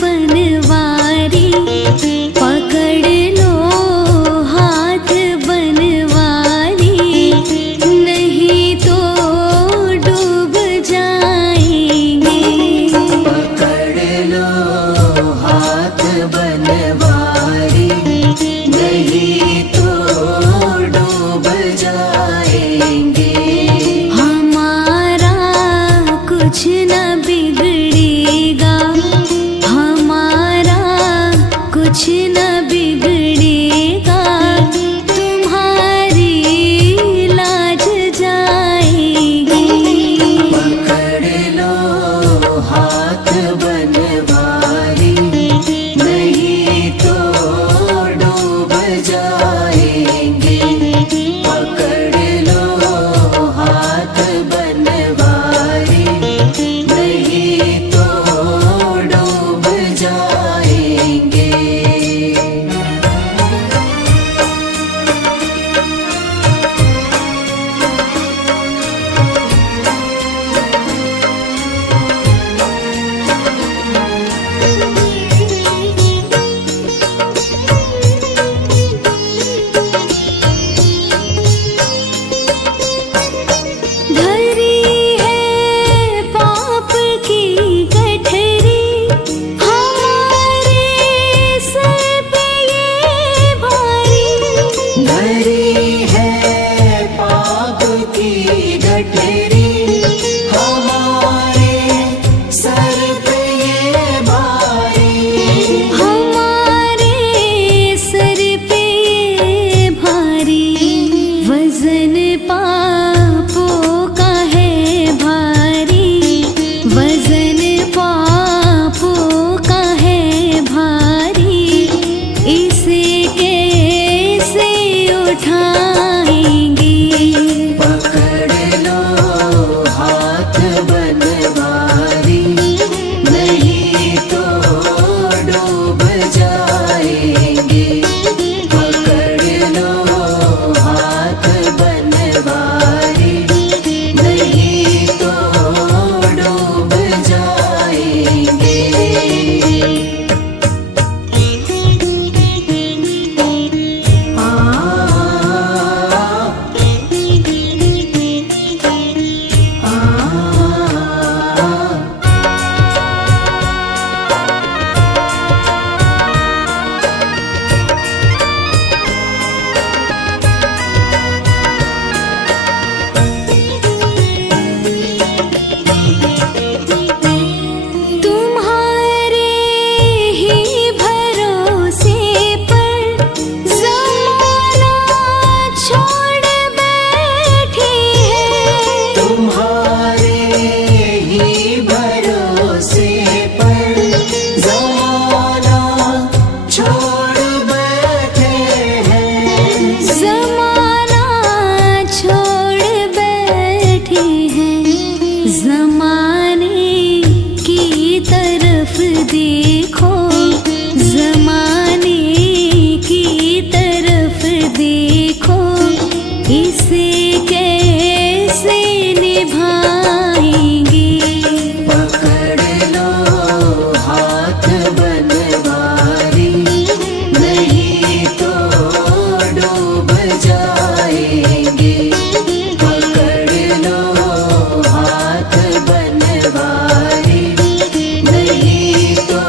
बनवारी, पकड़ लो हाथ बनवारी, नहीं तो डूब जाएंगे। पकड़ लो हाथ बनवारी, नहीं तो डूब जाएंगे। हमारा कुछ न बिगड़ेगा, हमारा कुछ न बिगड़ेगा, तुम्हारी लाज जाएगी। पकड़ लो हाथ बनवारी, नहीं तो डूब जाएंगे। पकड़ लो हाथ बनवारी, नहीं तो डूब जाएंगे। धरी है पाप की गठरी, हमारे सर पे ये भारी। धरी है पाप की गठरी, हमारे सर पे ये भारी। हमारे सर पे ये भारी, वजन पापों का है भारी, वजन पापों का है भारी, इसे कैसे उठाएंगे। पकड़ लो हाथ बनवारी, नहीं तो डूब जाएंगे। पकड़ लो हाथ बनवारी, नहीं तो डूब जाएंगे। तुम्हारे ही भरोसे पर ज़माना छोड़ बैठी है। तुम्हारे ही भरोसे पर ज़माना छोड़ बैठे हैं। ज़माना छोड़ बैठे हैं, ज़माने की तरफ देखो, ज़माने की तरफ देखो, इसे कैसे निभाएंगे। पकड़ लो हाथ बनवारी, नहीं तो डूब जाएंगे। पकड़ लो हाथ बनवारी, नहीं तो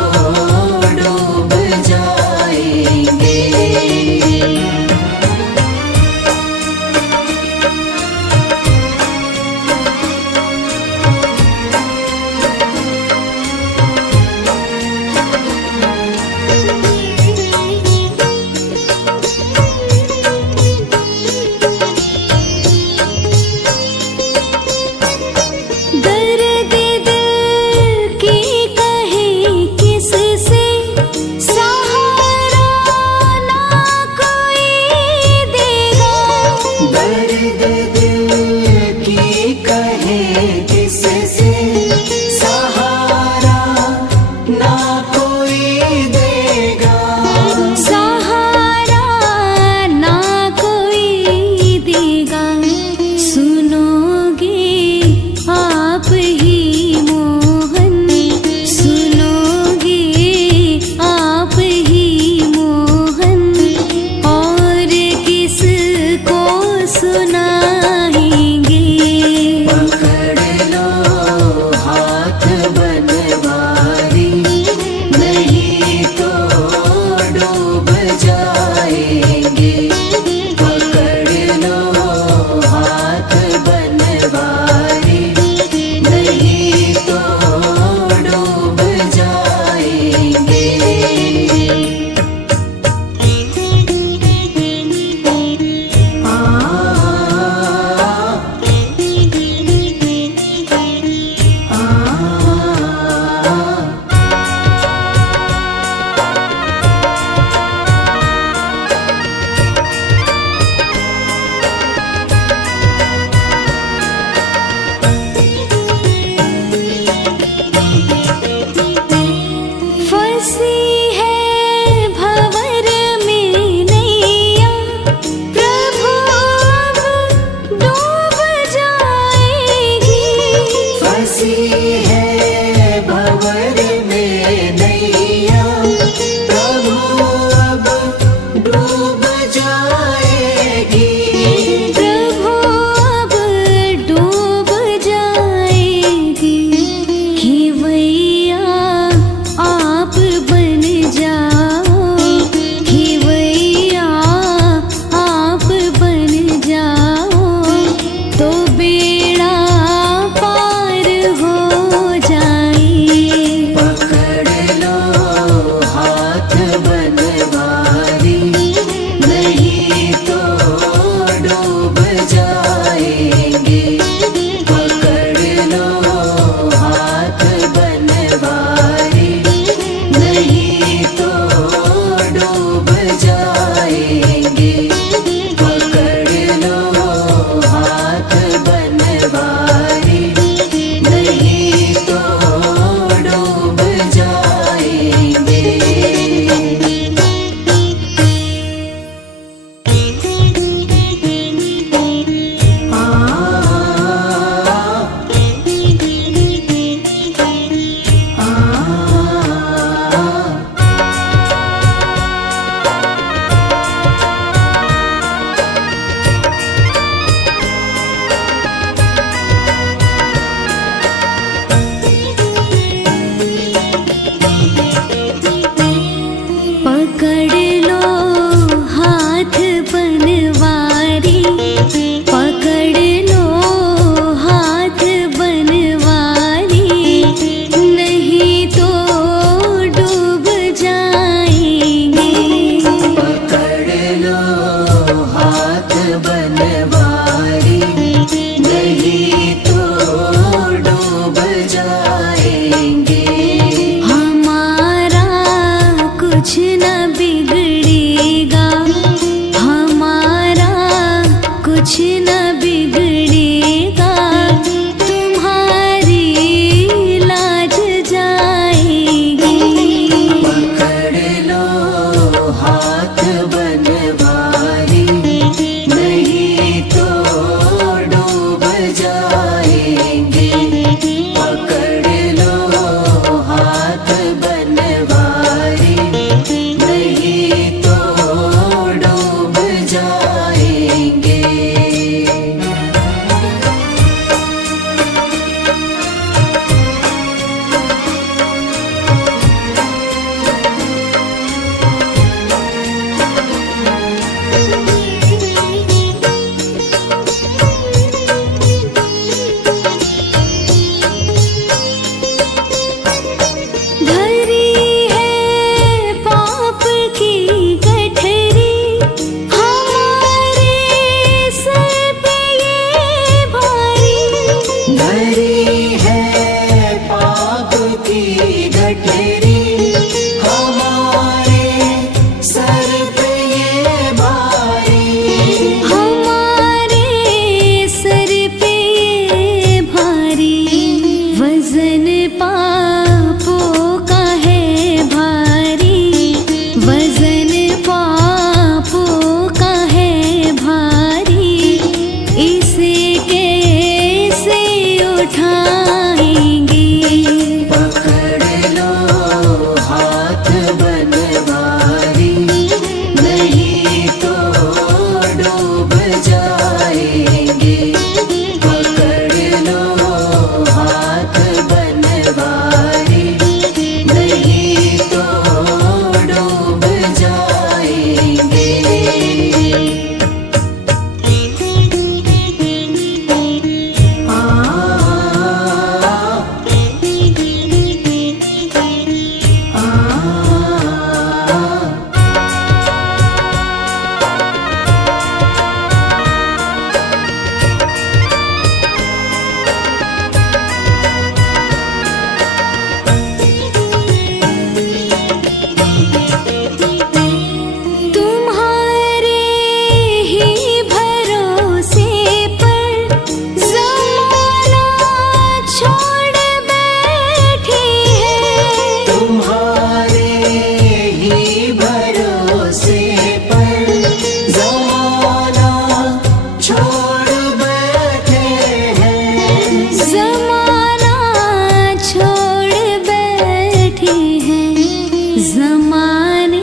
जमाने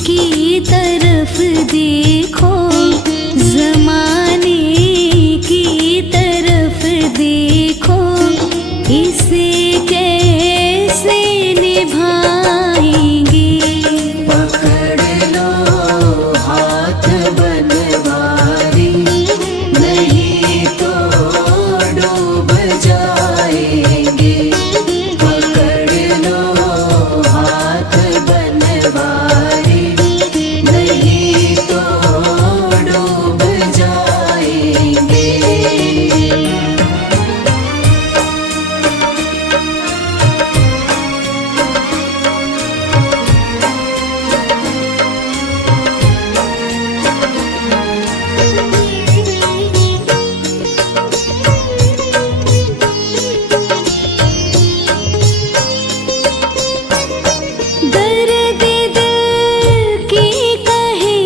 की तरफ देखो, जमाने की तरफ देखो, इसे कैसे निभाएंगे। पकड़ लो हाथ बनवारी, नहीं तो डूब जाएंगे। पकड़ लो हाथ बनवारी, नहीं तो डूब जाएंगे। दर्द दिल की कहे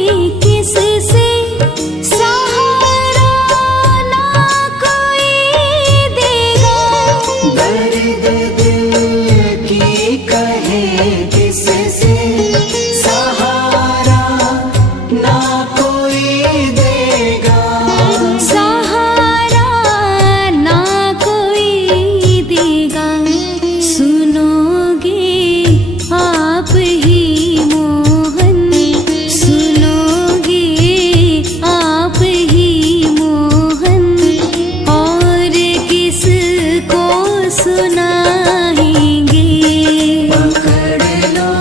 किससे, सहारा ना कोई देगा। दर्द दिल की कहे किससे, सहारा ना कोई देगा। सहारा ना कोई देगा। सुनोगे आप ही मोहन, सुनोगे आप ही मोहन, और किसको सुनाएंगे। पकड़ लो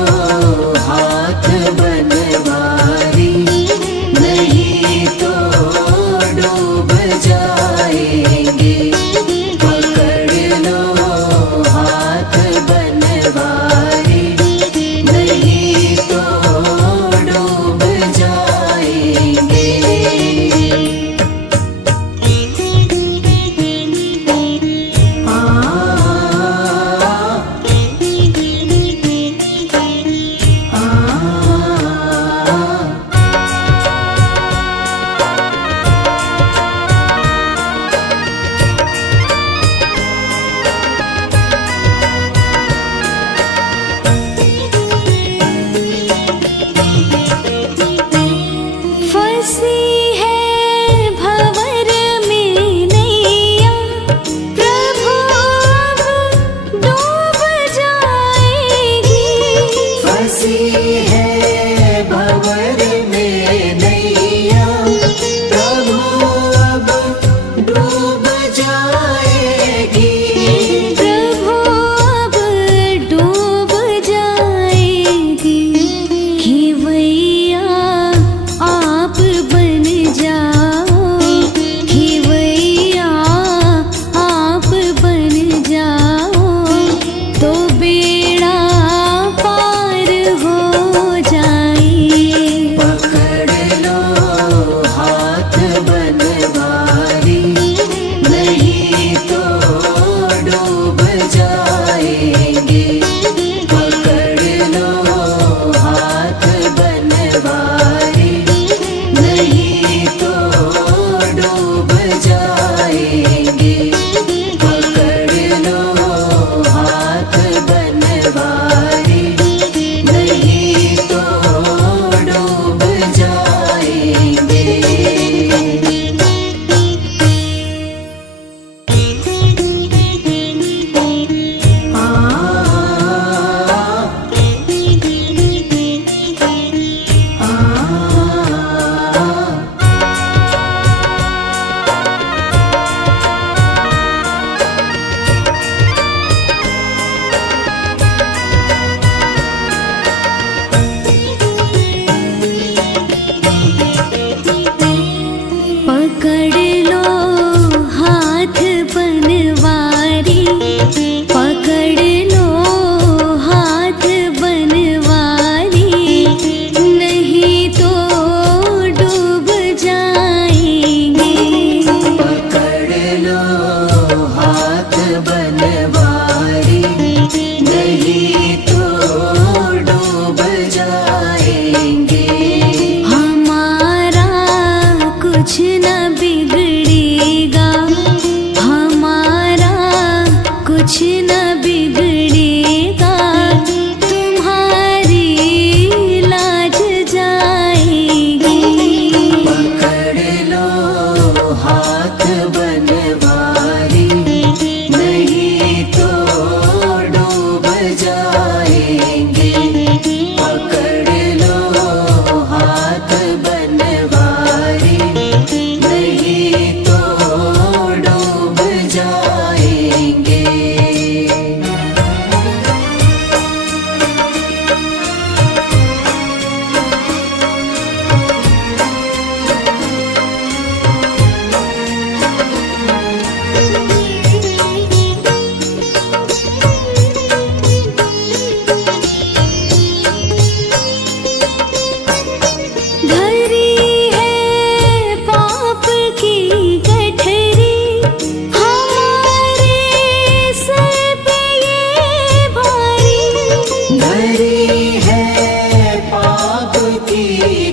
है पाप की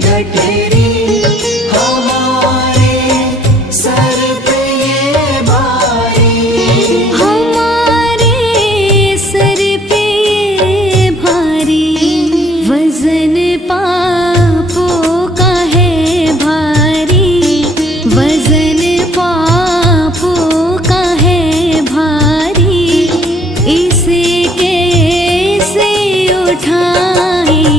गठरी, हमारे सर पे ये भारी, हमारे सर पे ये भारी, वजन पापों का है भारी, वजन पापों का है भारी, इसे कैसे उठाए